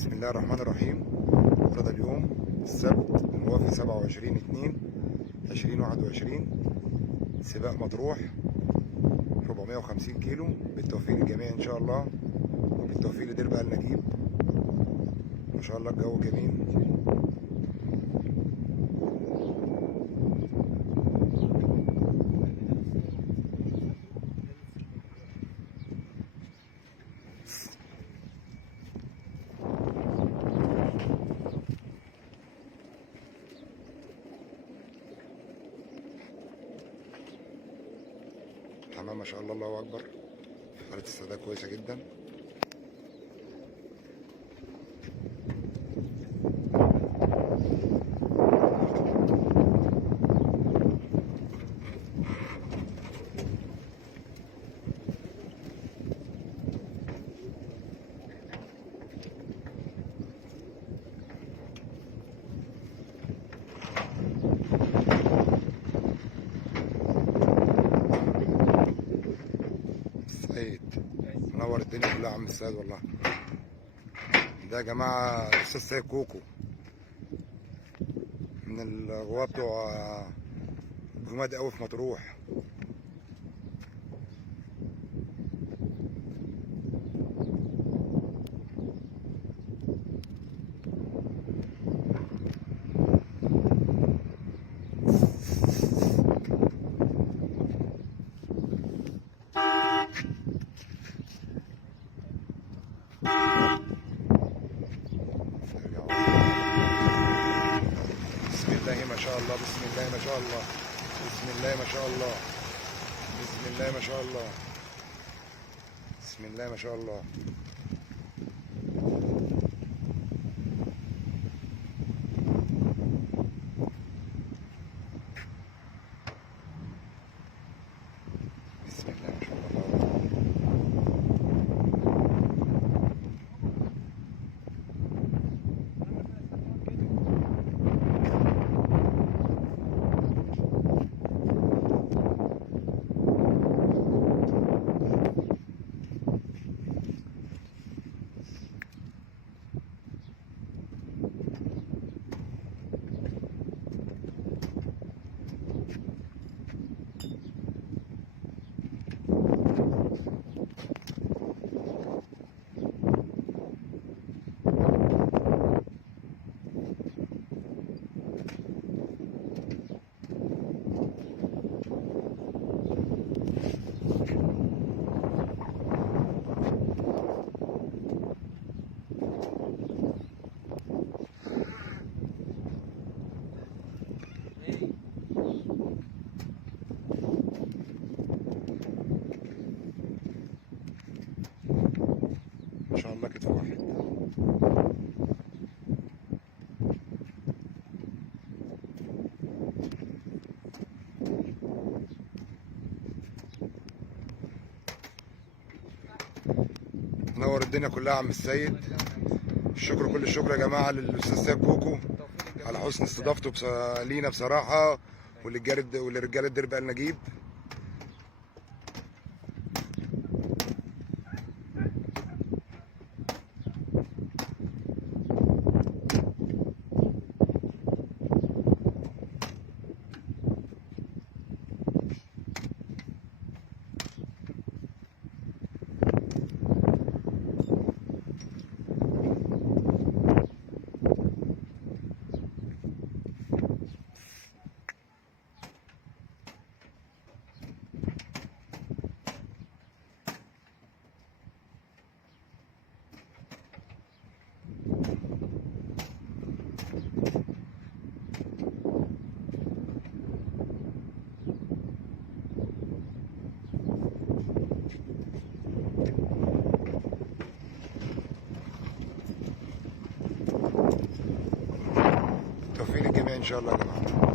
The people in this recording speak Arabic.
بسم الله الرحمن الرحيم. ورد اليوم السبت الموافق 27/2/2021 سباق مطروح 450 كيلو بالتوفيق للجميع ان شاء الله، وبالتوفيق لدربي نجيب. ما شاء الله الجو جميل. الحمام ما شاء الله الله اكبر، حالة السعادة كويسة جدا. منور الدنيا كلها يا عم السيد والله. ده يا جماعه الاستاذ سيد كوكو من الغواة بتوع جماد قوي في مطروح. بسم الله ما شاء الله، بسم الله ما شاء الله، بسم الله ما شاء الله، بسم الله ما شاء الله، بسم الله ما شاء الله. بسم الله ما شاء الله. ما شاء الله كتف واحد. نور الدنيا كلها يا عم السيد. الشكر كل الشكر يا جماعه للاستاذ سيد كوكو على حسن استضافته لينا بصراحه، ولرجاله دربي نجيب. توفيق للجميع ان شاء الله يا جماعه.